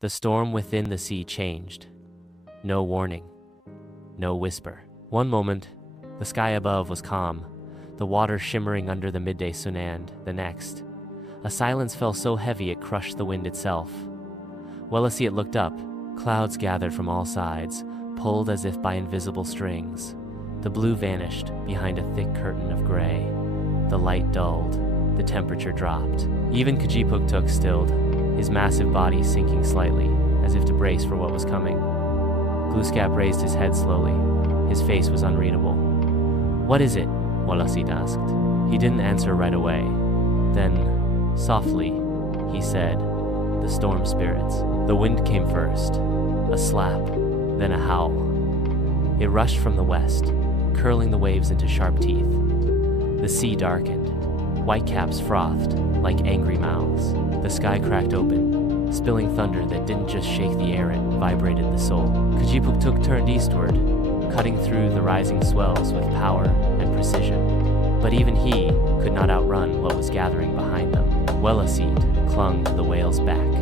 The storm within the sea changed. No warning. No whisper. One moment, the sky above was calm, the water shimmering under the midday sun, and the next, a silence fell so heavy it crushed the wind itself. Welasiit looked up. Clouds gathered from all sides, pulled as if by invisible strings. The blue vanished behind a thick curtain of gray. The light dulled. The temperature dropped. Even Kajipuktuk stilled, his massive body sinking slightly, as if to brace for what was coming. Glooskap raised his head slowly. His face was unreadable. "What is it?" Welasiit asked. He didn't answer right away. Then, softly, he said, "The storm spirits." The wind came first, a slap, then a howl. It rushed from the west, curling the waves into sharp teeth. The sea darkened. Whitecaps frothed like angry mouths. The sky cracked open, spilling thunder that didn't just shake the air, it vibrated the soul. Kajipuktuk turned eastward, cutting through the rising swells with power and precision. But even he could not outrun what was gathering behind them. Welasiit clung to the whale's back,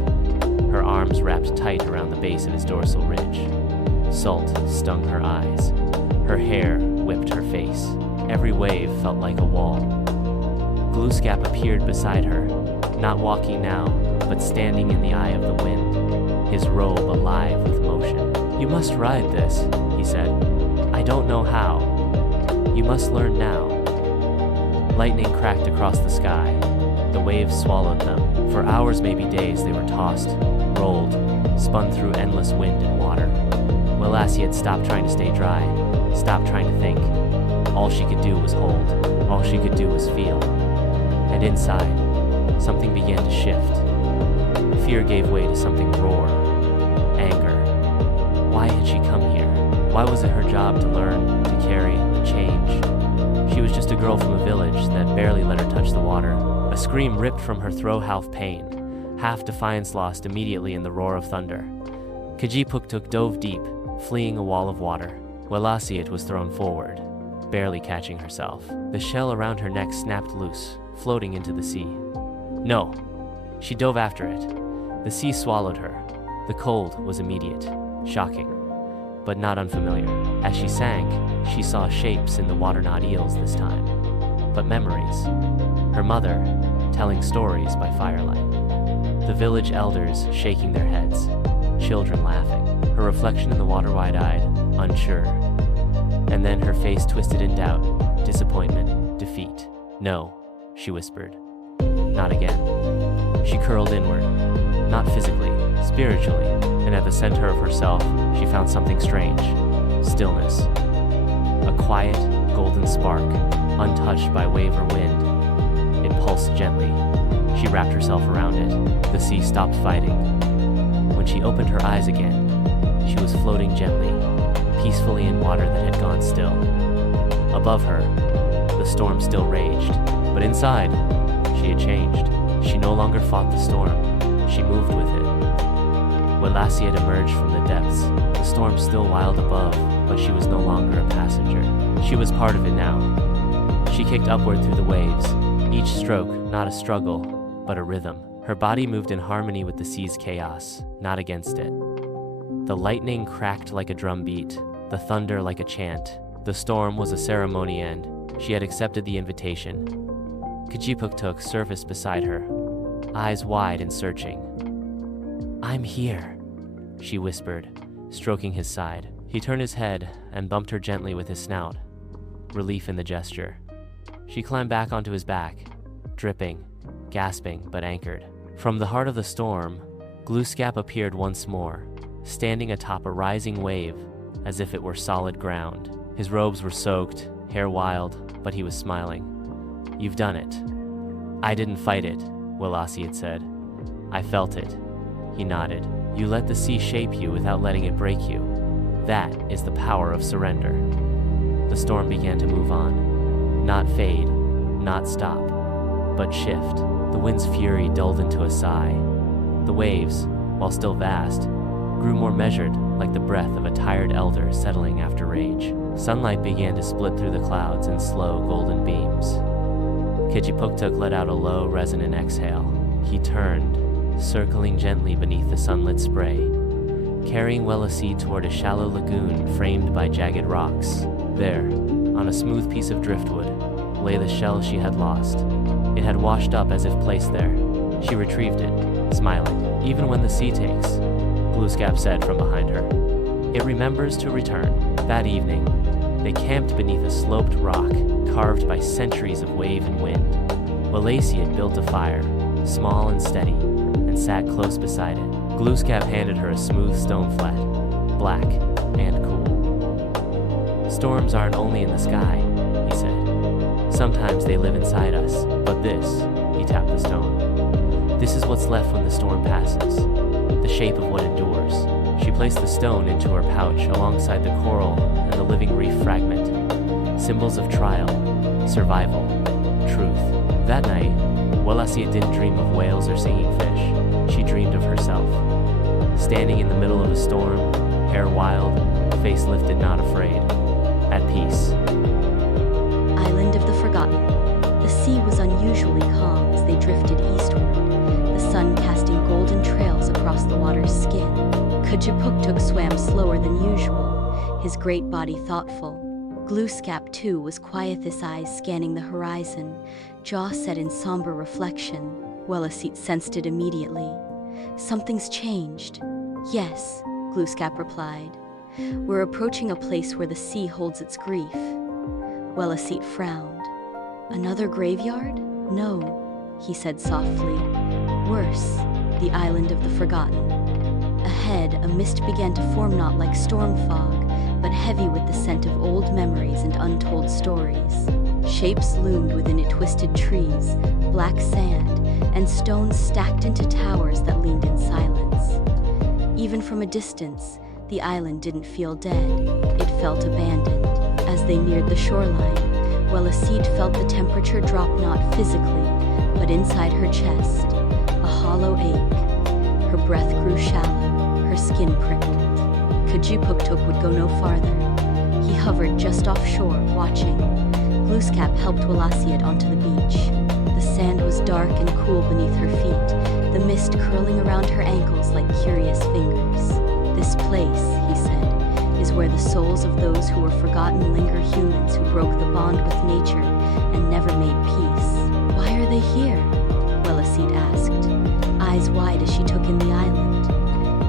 her arms wrapped tight around the base of his dorsal ridge. Salt stung her eyes. Her hair whipped her face. Every wave felt like a wall. Glooskap appeared beside her, not walking now, but standing in the eye of the wind, his robe alive with motion. "You must ride this," he said. "I don't know how. You must learn now." Lightning cracked across the sky. The waves swallowed them. For hours, maybe days, they were tossed, rolled, spun through endless wind and water. Welasiit stopped trying to stay dry, stopped trying to think. All she could do was hold. All she could do was feel. And inside, something began to shift. Fear gave way to something raw. Anger. Why had she come here? Why was it her job to learn, to carry, to change? She was just a girl from a village that barely let her touch the water. A scream ripped from her throat, half pain, half defiance lost immediately in the roar of thunder. Kajipuktuk dove deep, fleeing a wall of water. Welasiit was thrown forward, barely catching herself. The shell around her neck snapped loose, floating into the sea. No! She dove after it. The sea swallowed her. The cold was immediate, shocking, but not unfamiliar. As she sank, she saw shapes in the water, not eels this time, but memories. Her mother, telling stories by firelight. The village elders shaking their heads, children laughing. Her reflection in the water, wide-eyed, unsure. And then her face twisted in doubt, disappointment, defeat. "No," she whispered. "Not again." She curled inward, not physically, spiritually, and at the center of herself, she found something strange. Stillness. A quiet, golden spark, untouched by wave or wind. It pulsed gently. She wrapped herself around it. The sea stopped fighting. When she opened her eyes again, she was floating gently, peacefully in water that had gone still. Above her, the storm still raged, but inside, she had changed. She no longer fought the storm. She moved with it. Welasiit emerged from the depths, the storm still wild above, but she was no longer a passenger. She was part of it now. She kicked upward through the waves, each stroke not a struggle, but a rhythm. Her body moved in harmony with the sea's chaos, not against it. The lightning cracked like a drum beat, the thunder like a chant. The storm was a ceremony, and she had accepted the invitation. Kajipuktuk surfaced beside her, eyes wide and searching. "I'm here," she whispered, stroking his side. He turned his head and bumped her gently with his snout, relief in the gesture. She climbed back onto his back, dripping, gasping, but anchored. From the heart of the storm, Glooskap appeared once more, standing atop a rising wave as if it were solid ground. His robes were soaked, hair wild, but he was smiling. "You've done it." "I didn't fight it," Welasiit said. "I felt it." He nodded. "You let the sea shape you without letting it break you. That is the power of surrender." The storm began to move on. Not fade, not stop, but shift. The wind's fury dulled into a sigh. The waves, while still vast, grew more measured, like the breath of a tired elder settling after rage. Sunlight began to split through the clouds in slow golden beams. Kajipuktuk let out a low, resonant exhale. He turned, circling gently beneath the sunlit spray, carrying Welasiit toward a shallow lagoon framed by jagged rocks. There, on a smooth piece of driftwood, lay the shell she had lost. It had washed up as if placed there. She retrieved it, smiling. Even when the sea takes, Glooskap said from behind her, it remembers to return. That evening, they camped beneath a sloped rock carved by centuries of wave and wind. Welasiit built a fire, small and steady, and sat close beside it. Glooskap handed her a smooth stone flat, black and cool. Storms aren't only in the sky, he said. Sometimes they live inside us, but this, he tapped the stone. This is what's left when the storm passes, the shape of what endures. She placed the stone into her pouch alongside the coral and the living reef fragment, symbols of trial, survival, truth. That night, Welasiit didn't dream of whales or singing fish. She dreamed of herself, standing in the middle of a storm, hair wild, face lifted not afraid, at peace. Island of the Forgotten. The sea was unusually calm as they drifted eastward, the sun casting golden trails across the water's skin. Kajipuktuk swam slower than usual, his great body thoughtful. Glooskap, too, was quiet, his eyes scanning the horizon, jaw set in somber reflection. Welasiit sensed it immediately. Something's changed. Yes, Glooskap replied. We're approaching a place where the sea holds its grief. Welasiit frowned. Another graveyard? No, he said softly. Worse, the Island of the Forgotten. Ahead, a mist began to form, not like storm fog, but heavy with the scent of old memories and untold stories. Shapes loomed within it, twisted trees, black sand, and stones stacked into towers that leaned in silence. Even from a distance, the island didn't feel dead. It felt abandoned. As they neared the shoreline, Welasiit felt the temperature drop, not physically, but inside her chest, a hollow ache. Her breath grew shallow, her skin prickled. Kajipuktuk would go no farther. He hovered just offshore, watching. Glooskap helped Welasiit onto the beach. The sand was dark and cool beneath her feet, the mist curling around her ankles like curious fingers. This place, he said, is where the souls of those who were forgotten linger, humans who broke the bond with nature and never made peace. Why are they here? Welasiit asked, eyes wide as she took in the island.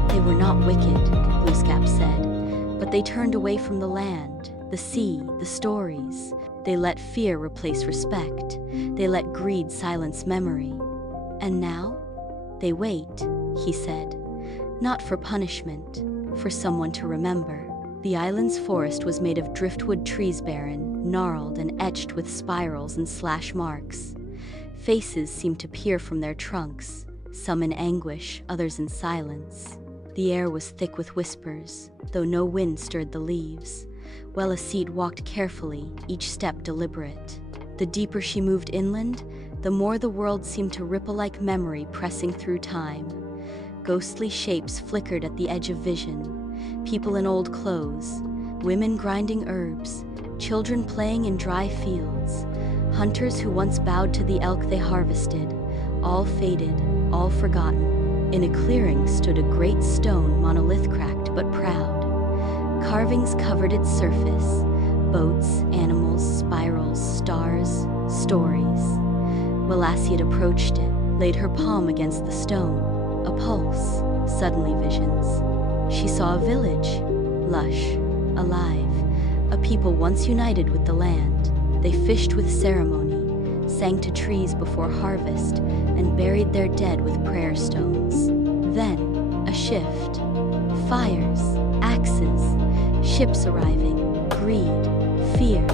They were not wicked, Glooskap said, but they turned away from the land, the sea, the stories. They let fear replace respect. They let greed silence memory. And now, they wait, he said, not for punishment, for someone to remember. The island's forest was made of driftwood trees, barren, gnarled, and etched with spirals and slash marks. Faces seemed to peer from their trunks, some in anguish, others in silence. The air was thick with whispers, though no wind stirred the leaves. Welasiit walked carefully, each step deliberate. The deeper she moved inland, the more the world seemed to ripple like memory pressing through time. Ghostly shapes flickered at the edge of vision. People in old clothes, women grinding herbs, children playing in dry fields, hunters who once bowed to the elk they harvested, all faded, all forgotten. In a clearing stood a great stone monolith, cracked but proud. Carvings covered its surface, boats, animals, spirals, stars, stories. Welasiit approached it, laid her palm against the stone. A pulse, suddenly visions. She saw a village, lush, alive, a people once united with the land. They fished with ceremony, sang to trees before harvest, and buried their dead with prayer stones. Then, a shift. Fires, axes, ships arriving, greed, fear,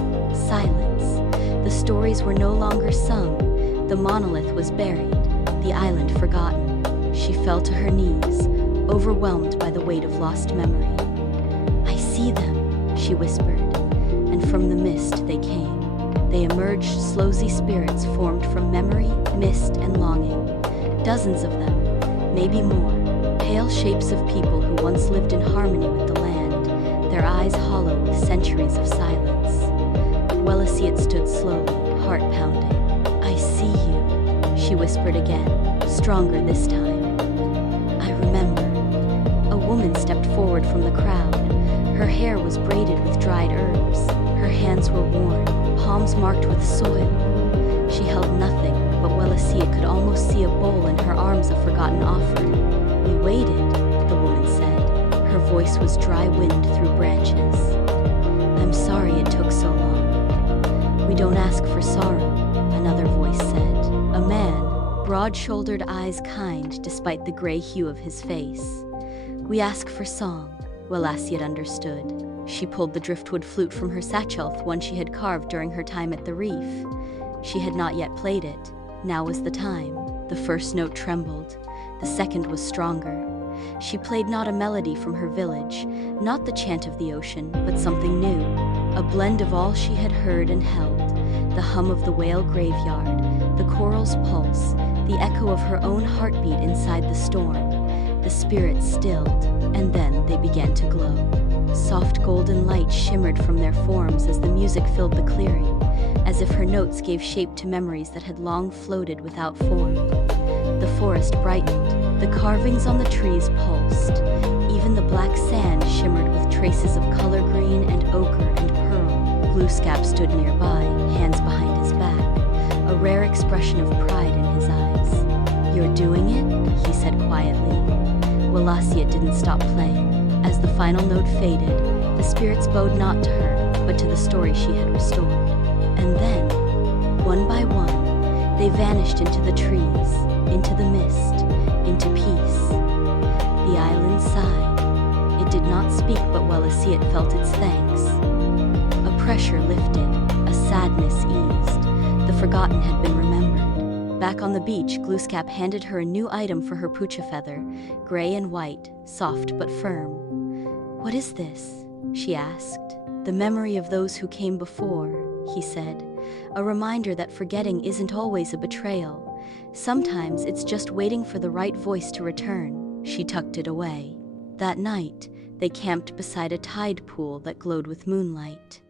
silence. The stories were no longer sung. The monolith was buried, the island forgotten. She fell to her knees, overwhelmed by the weight of lost memory. I see them, she whispered, and from the mist they came. They emerged slowly, spirits formed from memory, mist, and longing. Dozens of them, maybe more, pale shapes of people who once lived in harmony with the land, their eyes hollow with centuries of silence. Welasiit stood slowly, heart pounding. I see you, she whispered again, stronger this time. forward from the crowd. Her hair was braided with dried herbs. Her hands were worn, palms marked with soil. She held nothing, but Welasiit could almost see a bowl in her arms, a forgotten offering. "We waited," the woman said. Her voice was dry wind through branches. "I'm sorry it took so long." "We don't ask for sorrow," another voice said. A man, broad-shouldered, eyes kind despite the gray hue of his face. "We ask for song," Welasiit understood. She pulled the driftwood flute from her satchel, one she had carved during her time at the reef. She had not yet played it. Now was the time. The first note trembled. The second was stronger. She played not a melody from her village, not the chant of the ocean, but something new. A blend of all she had heard and held. The hum of the whale graveyard, the coral's pulse, the echo of her own heartbeat inside the storm. The spirits stilled, and then they began to glow. Soft golden light shimmered from their forms as the music filled the clearing, as if her notes gave shape to memories that had long floated without form. The forest brightened, the carvings on the trees pulsed, even the black sand shimmered with traces of color green and ochre and pearl. Glooskap stood nearby, hands behind his back, a rare expression of pride in his eyes. "You're doing it?" he said quietly. Welasiit didn't stop playing. As the final note faded, the spirits bowed not to her, but to the story she had restored. And then, one by one, they vanished into the trees, into the mist, into peace. The island sighed. It did not speak, but Welasiit felt its thanks. A pressure lifted, a sadness eased. The forgotten had been remembered. Back on the beach, Glooskap handed her a new item for her pucha feather, gray and white, soft but firm. "What is this?" she asked. "The memory of those who came before," he said. "A reminder that forgetting isn't always a betrayal. Sometimes it's just waiting for the right voice to return." She tucked it away. That night, they camped beside a tide pool that glowed with moonlight.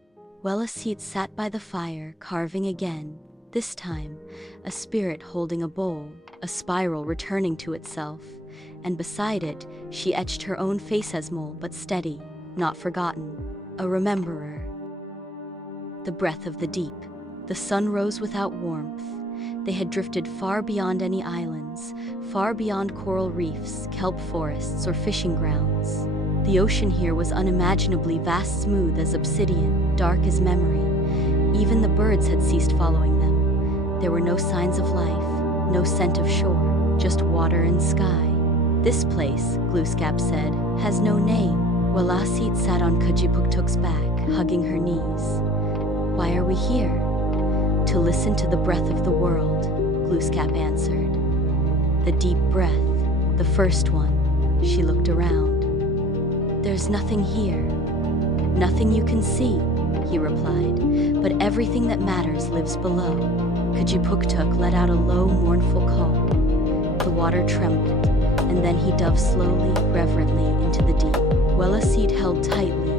Welasiit sat by the fire, carving again. This time, a spirit holding a bowl, a spiral returning to itself, and beside it, she etched her own face as mole, but steady, not forgotten, a rememberer. The breath of the deep. The sun rose without warmth. They had drifted far beyond any islands, far beyond coral reefs, kelp forests, or fishing grounds. The ocean here was unimaginably vast, smooth as obsidian, dark as memory. Even the birds had ceased following them. There were no signs of life, no scent of shore, just water and sky. "This place," Glooskap said, "has no name." Welasiit sat on Kajipuktuk's back, hugging her knees. "Why are we here?" "To listen to the breath of the world," Glooskap answered. "The deep breath, the first one." She looked around. "There's nothing here." "Nothing you can see," he replied, "but everything that matters lives below." Kajipuktuk let out a low, mournful call. The water trembled, and then he dove slowly, reverently into the deep. Welasiit held tightly,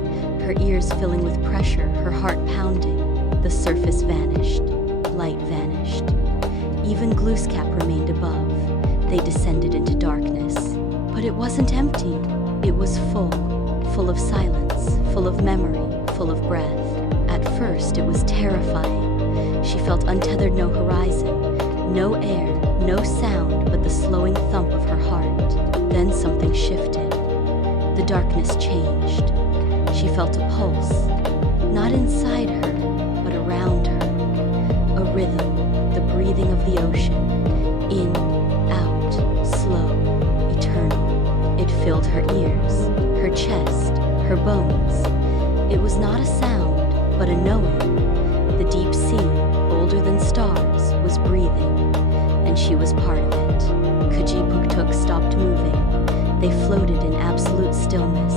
her ears filling with pressure, her heart pounding. The surface vanished, light vanished. Even Glooskap remained above. They descended into darkness. But it wasn't empty. It was full of silence, full of memory, full of breath. At first, it was terrifying. She felt untethered, no horizon, no air, no sound but the slowing thump of her heart. Then something shifted. The darkness changed. She felt a pulse, not inside her, but around her. A rhythm, the breathing of the ocean. In, out, slow, eternal. It filled her ears, her chest, her bones. It was not a sound, but a knowing. The deep sea, older than stars, was breathing, and she was part of it. Kajipuktuk stopped moving. They floated in absolute stillness.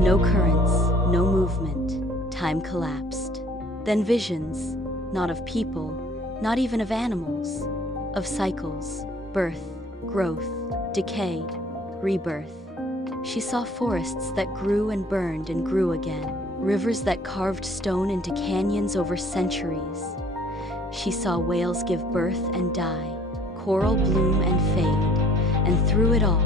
No currents, no movement. Time collapsed. Then visions, not of people, not even of animals, of cycles, birth, growth, decay, rebirth. She saw forests that grew and burned and grew again. Rivers that carved stone into canyons over centuries. She saw whales give birth and die, coral bloom and fade, and through it all,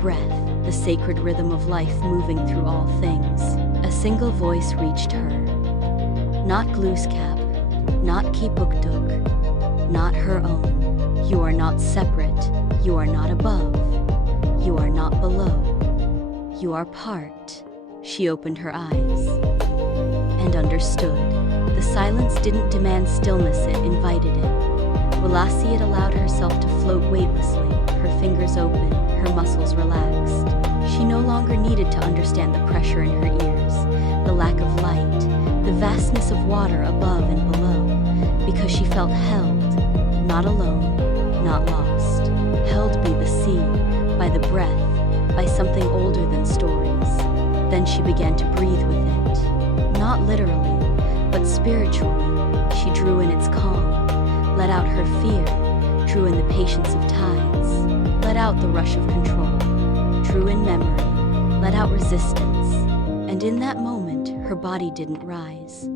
breath. the sacred rhythm of life moving through all things. A single voice reached her. Not Glooskap, not Kipuktuk, not her own. You are not separate, you are not above, you are not below, you are part. She opened her eyes and understood. The silence didn't demand stillness, it invited it. Welasiit allowed herself to float weightlessly, her fingers open, her muscles relaxed. She no longer needed to understand the pressure in her ears, the lack of light, the vastness of water above and below, because she felt held, not alone, not lost. Held by the sea, by the breath, by something older than stories. Then she began to breathe with it. Not literally, but spiritually. She drew in its calm, let out her fear, drew in the patience of tides, let out the rush of control, drew in memory, let out resistance. And in that moment, her body didn't rise.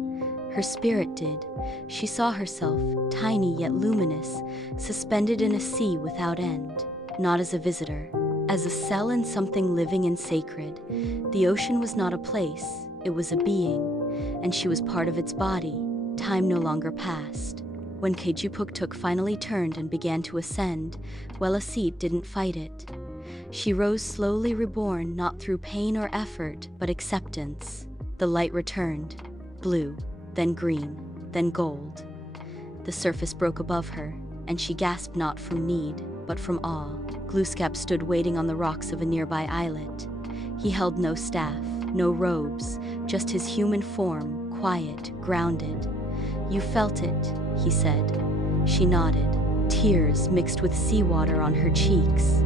Her spirit did. She saw herself, tiny yet luminous, suspended in a sea without end. Not as a visitor, as a cell in something living and sacred. The ocean was not a place, it was a being, and she was part of its body. Time no longer passed. When Kejupuktuk finally turned and began to ascend, Welasiit didn't fight it. She rose slowly, reborn not through pain or effort, but acceptance. The light returned, blue, then green, then gold. The surface broke above her, and she gasped not from need, but from awe. Glooskap stood waiting on the rocks of a nearby islet. He held no staff, no robes, just his human form, quiet, grounded. You felt it, he said. She nodded, tears mixed with seawater on her cheeks.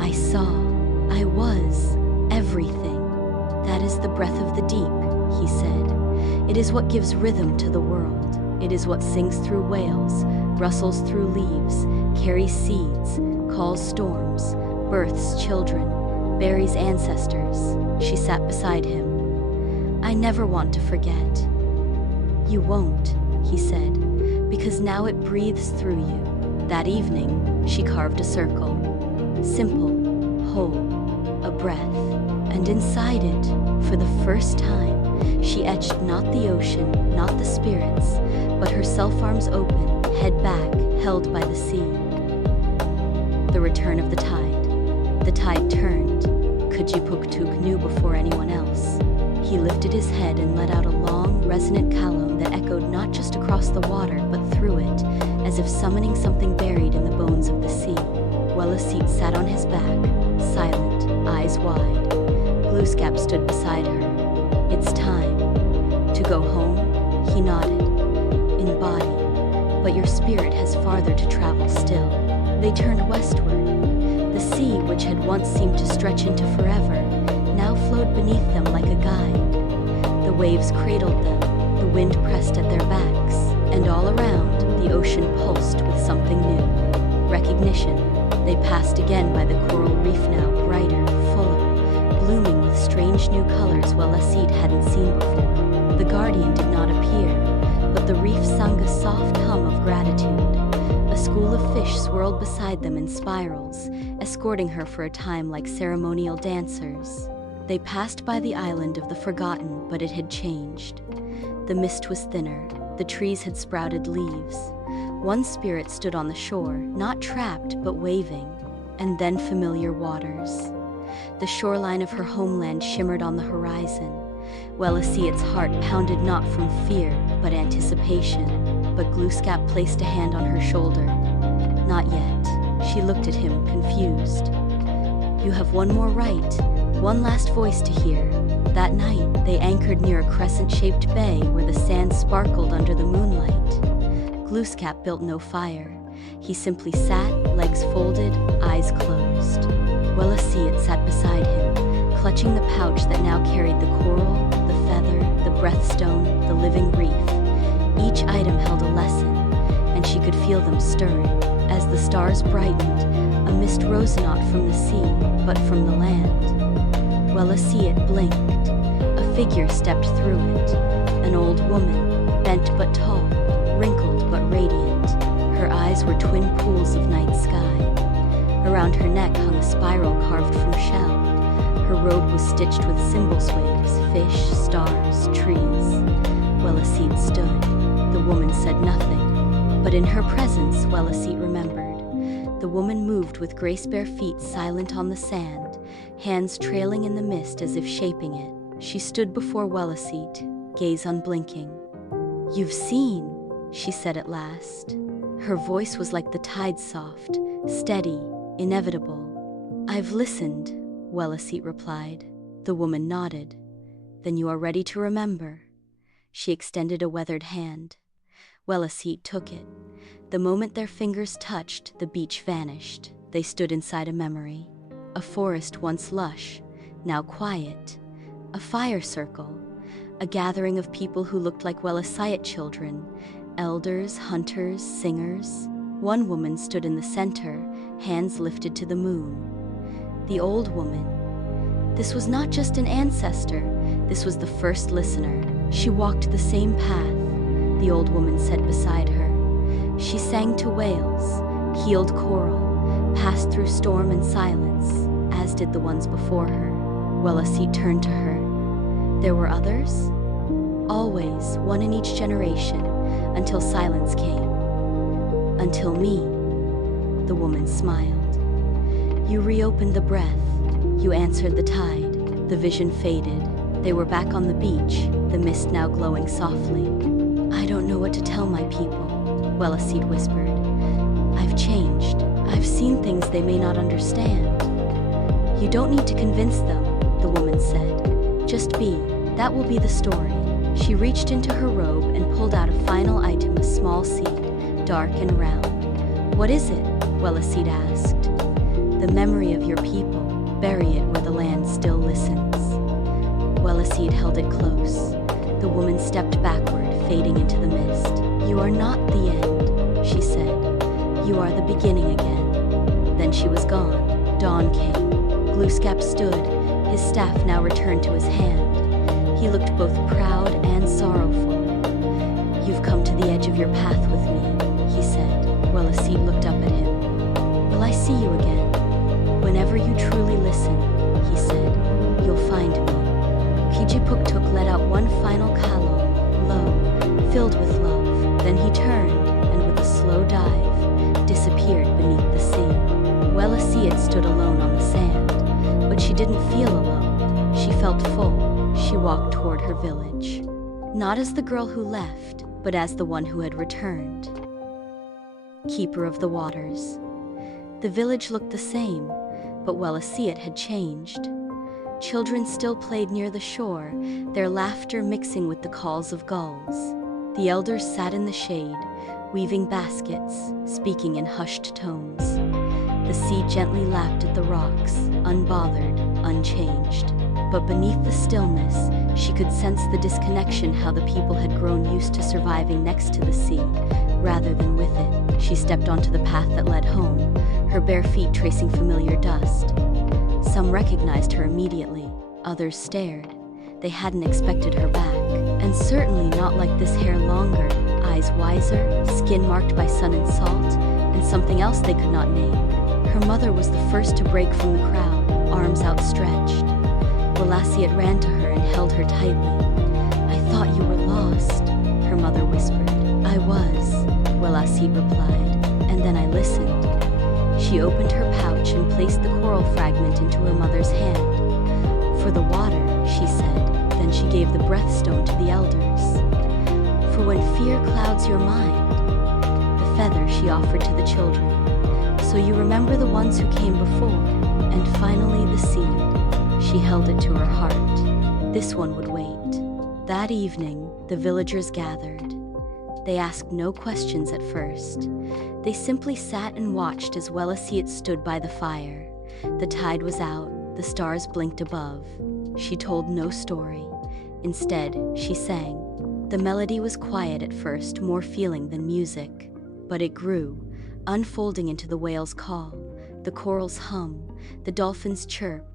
I saw, I was, everything. That is the breath of the deep, he said. It is what gives rhythm to the world. It is what sings through whales, rustles through leaves, carries seeds, calls storms, births children, buries ancestors. She sat beside him. I never want to forget. You won't, he said, because now it breathes through you. That evening, she carved a circle. Simple, whole, a breath. And inside it, for the first time, she etched not the ocean, not the spirits, but herself, arms open, head back, held by the sea. The return of the tide. The tide turned. Kejupuktuk knew before anyone else. He lifted his head and let out a long, resonant kalon that echoed not just across the water, but through it, as if summoning something buried in the bones of the sea. Welasiit sat on his back, silent, eyes wide. Glooskap stood beside her. It's time. To go home? He nodded. In body. But your spirit has farther to travel still. They turned westward. The sea, which had once seemed to stretch into forever, now flowed beneath them like a guide. The waves cradled them, the wind pressed at their backs, and all around, the ocean pulsed with something new. Recognition. They passed again by the coral reef, now brighter, fuller, blooming with strange new colors Welasiit hadn't seen before. The guardian did not appear, but the reef sung a soft hum of gratitude. A school of fish swirled beside them in spirals, escorting her for a time like ceremonial dancers. They passed by the island of the forgotten, but it had changed. The mist was thinner, the trees had sprouted leaves. One spirit stood on the shore, not trapped, but waving, and then familiar waters. The shoreline of her homeland shimmered on the horizon. Welasiit's heart pounded not from fear, but anticipation. But Glooskap placed a hand on her shoulder. Not yet. She looked at him, confused. You have one more right, one last voice to hear. That night, they anchored near a crescent-shaped bay where the sand sparkled under the moonlight. Glooskap built no fire. He simply sat, legs folded, eyes closed. Welasiit sat beside him, clutching the pouch that now carried the coral, the feather, the breathstone, the living reef. Each item held a lesson, and she could feel them stirring. As the stars brightened, a mist rose not from the sea, but from the land. Welasiit blinked. A figure stepped through it. An old woman, bent but tall, wrinkled but radiant. Her eyes were twin pools of night sky. Around her neck hung a spiral carved from shell. robe was stitched with symbol waves, fish, stars, trees. Welasiit stood. The woman said nothing, but in her presence, Welasiit remembered. The woman moved with grace, bare feet silent on the sand, hands trailing in the mist as if shaping it. She stood before Welasiit, gaze unblinking. "You've seen," she said at last. Her voice was like the tide, soft, steady, inevitable. "I've listened," Welasiit replied. The woman nodded. "Then you are ready to remember." She extended a weathered hand. Welasiit took it. The moment their fingers touched, the beach vanished. They stood inside a memory. A forest once lush, now quiet. A fire circle. A gathering of people who looked like Welasiit children. Elders, hunters, singers. One woman stood in the center, hands lifted to the moon. The old woman. This was not just an ancestor, this was the first listener. She walked the same path, the old woman said beside her. She sang to whales, healed coral, passed through storm and silence, as did the ones before her. Welasiit turned to her. There were others? Always, one in each generation, until silence came. Until me, the woman smiled. You reopened the breath, you answered the tide. The vision faded. They were back on the beach, the mist now glowing softly. I don't know what to tell my people, Welasiit whispered. I've changed. I've seen things they may not understand. You don't need to convince them, the woman said. Just be. That will be the story. She reached into her robe and pulled out a final item, a small seed, dark and round. What is it? Welasiit asked. The memory of your people. Bury it where the land still listens. Welasiit held it close. The woman stepped backward, fading into the mist. You are not the end, she said. You are the beginning again. Then she was gone. Dawn came. Glooskap stood, his staff now returned to his hand. He looked both proud and sorrowful. You've come to the edge of your path with me, he said. Welasiit looked up at him. Will I see you again? Whenever you truly listen, he said, you'll find me. Kijipuktuk let out one final kalom, low, filled with love. Then he turned, and with a slow dive, disappeared beneath the sea. Welasiit stood alone on the sand, but she didn't feel alone. She felt full. She walked toward her village. Not as the girl who left, but as the one who had returned. Keeper of the waters. The village looked the same, but Welasiit had changed. Children still played near the shore, their laughter mixing with the calls of gulls. The elders sat in the shade, weaving baskets, speaking in hushed tones. The sea gently lapped at the rocks, unbothered, unchanged. But beneath the stillness, she could sense the disconnection, how the people had grown used to surviving next to the sea, rather than with it. She stepped onto the path that led home, her bare feet tracing familiar dust. Some recognized her immediately, others stared. They hadn't expected her back, and certainly not like this, hair longer, eyes wiser, skin marked by sun and salt, and something else they could not name. Her mother was the first to break from the crowd, arms outstretched. Welasiit ran to her and held her tightly. I thought you were lost, her mother whispered. I was, Welasiit replied, and then I listened. She opened her pouch and placed the coral fragment into her mother's hand. For the water, she said, then she gave the breathstone to the elders. For when fear clouds your mind, the feather she offered to the children. So you remember the ones who came before, and finally the seed. She held it to her heart. This one would wait. That evening, the villagers gathered. They asked no questions at first. They simply sat and watched as Welasiit stood by the fire. The tide was out, the stars blinked above. She told no story. Instead, she sang. The melody was quiet at first, more feeling than music. But it grew, unfolding into the whale's call, the coral's hum, the dolphin's chirp,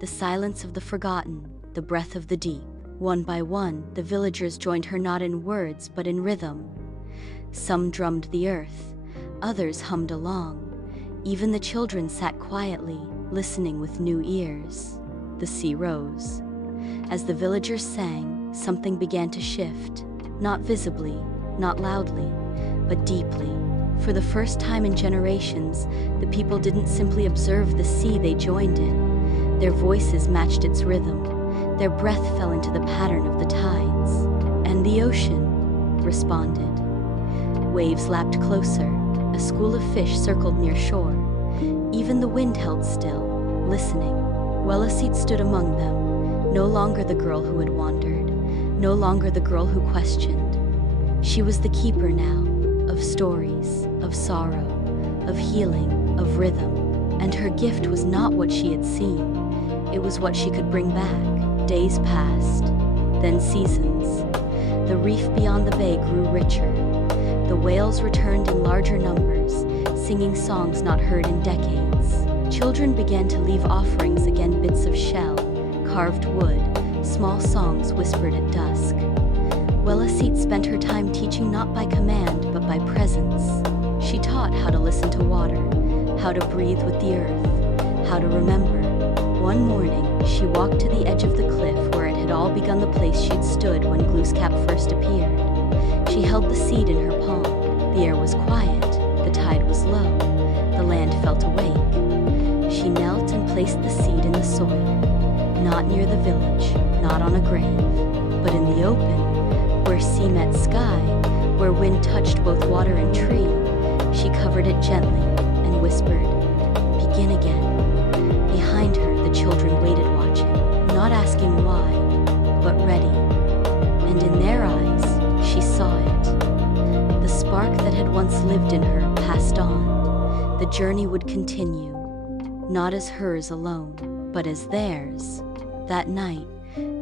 the silence of the forgotten, the breath of the deep. One by one, the villagers joined her, not in words, but in rhythm. Some drummed the earth, others hummed along. Even the children sat quietly, listening with new ears. the sea rose. As the villagers sang, something began to shift, not visibly, not loudly, but deeply. For the first time in generations, the people didn't simply observe the sea, they joined it. Their voices matched its rhythm. Their breath fell into the pattern of the tides. And the ocean responded. Waves lapped closer. A school of fish circled near shore. Even the wind held still, listening. Welasiit stood among them, no longer the girl who had wandered, no longer the girl who questioned. She was the keeper now, of stories, of sorrow, of healing, of rhythm. And her gift was not what she had seen. It was what she could bring back. Days passed, then seasons. The reef beyond the bay grew richer. The whales returned in larger numbers, singing songs not heard in decades. Children began to leave offerings again, bits of shell, carved wood, small songs whispered at dusk. Welasiit spent her time teaching not by command, but by presence. She taught how to listen to water, how to breathe with the earth, how to remember. One morning, she walked to the edge of the cliff where it had all begun, the place she'd stood when Glooskap first appeared. She held the seed in her palm. The air was quiet, the tide was low, the land felt awake. She knelt and placed the seed in the soil, not near the village, not on a grave, but in the open, where sea met sky, where wind touched both water and tree. She covered it gently and whispered, "Begin again." Behind her, the children waited, watching, not asking why, but ready. And in their eyes, she saw it. The spark that had once lived in her passed on. The journey would continue, not as hers alone, but as theirs. That night,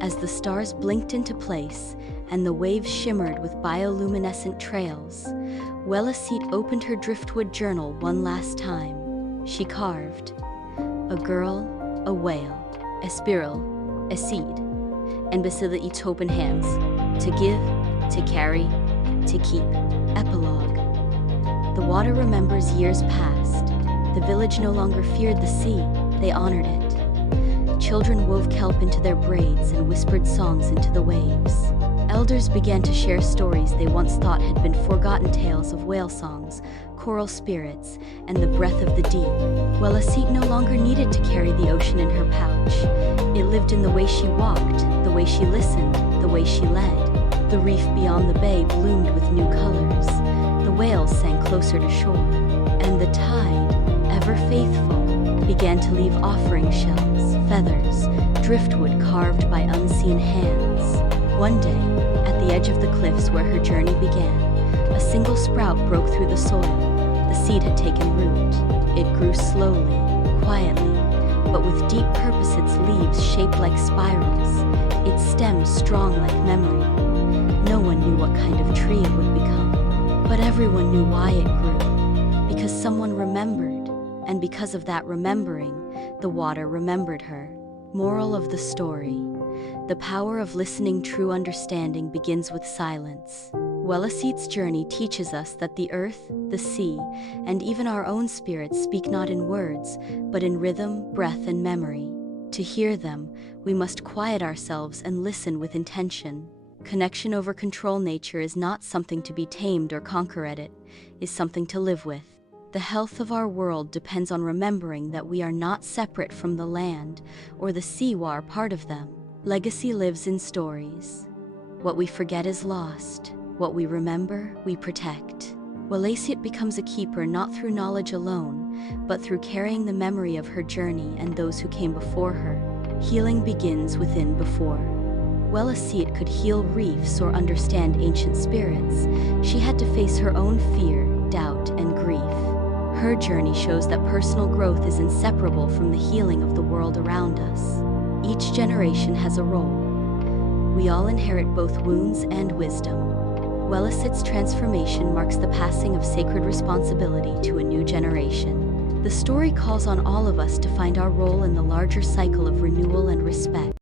as the stars blinked into place and the waves shimmered with bioluminescent trails, Welasiit opened her driftwood journal one last time. She carved a girl, a whale, a spiral, a seed, and Welasiit's open hands, to give, to carry, to keep. Epilogue. The water remembers years past. The village no longer feared the sea, they honored it. Children wove kelp into their braids and whispered songs into the waves. Elders began to share stories they once thought had been forgotten, tales of whale songs, coral spirits, and the breath of the deep. Welasiit no longer needed to carry the ocean in her pouch. It lived in the way she walked, the way she listened, the way she led. The reef beyond the bay bloomed with new colors. The whales sang closer to shore. And the tide, ever faithful, began to leave offering shells, feathers, driftwood carved by unseen hands. One day, at the edge of the cliffs where her journey began, a single sprout broke through the soil. The seed had taken root. It grew slowly, quietly, but with deep purpose. Its leaves shaped like spirals, its stems strong like memory. No one knew what kind of tree it would become, but everyone knew why it grew. Because someone remembered, and because of that remembering, the water remembered her. Moral of the story: the power of listening, true understanding begins with silence. Welasiit's journey teaches us that the earth, the sea, and even our own spirits speak not in words, but in rhythm, breath, and memory. To hear them, we must quiet ourselves and listen with intention. Connection over control. Nature is not something to be tamed or conquer. It is something to live with. The health of our world depends on remembering that we are not separate from the land or the sea. We are part of them. Legacy lives in stories. What we forget is lost. What we remember, we protect. Welasiit becomes a keeper not through knowledge alone, but through carrying the memory of her journey and those who came before her. Healing begins within. Before Welasiit could heal reefs or understand ancient spirits, she had to face her own fear, doubt, and grief. Her journey shows that personal growth is inseparable from the healing of the world around us. Each generation has a role. We all inherit both wounds and wisdom. Welasiit's transformation marks the passing of sacred responsibility to a new generation. The story calls on all of us to find our role in the larger cycle of renewal and respect.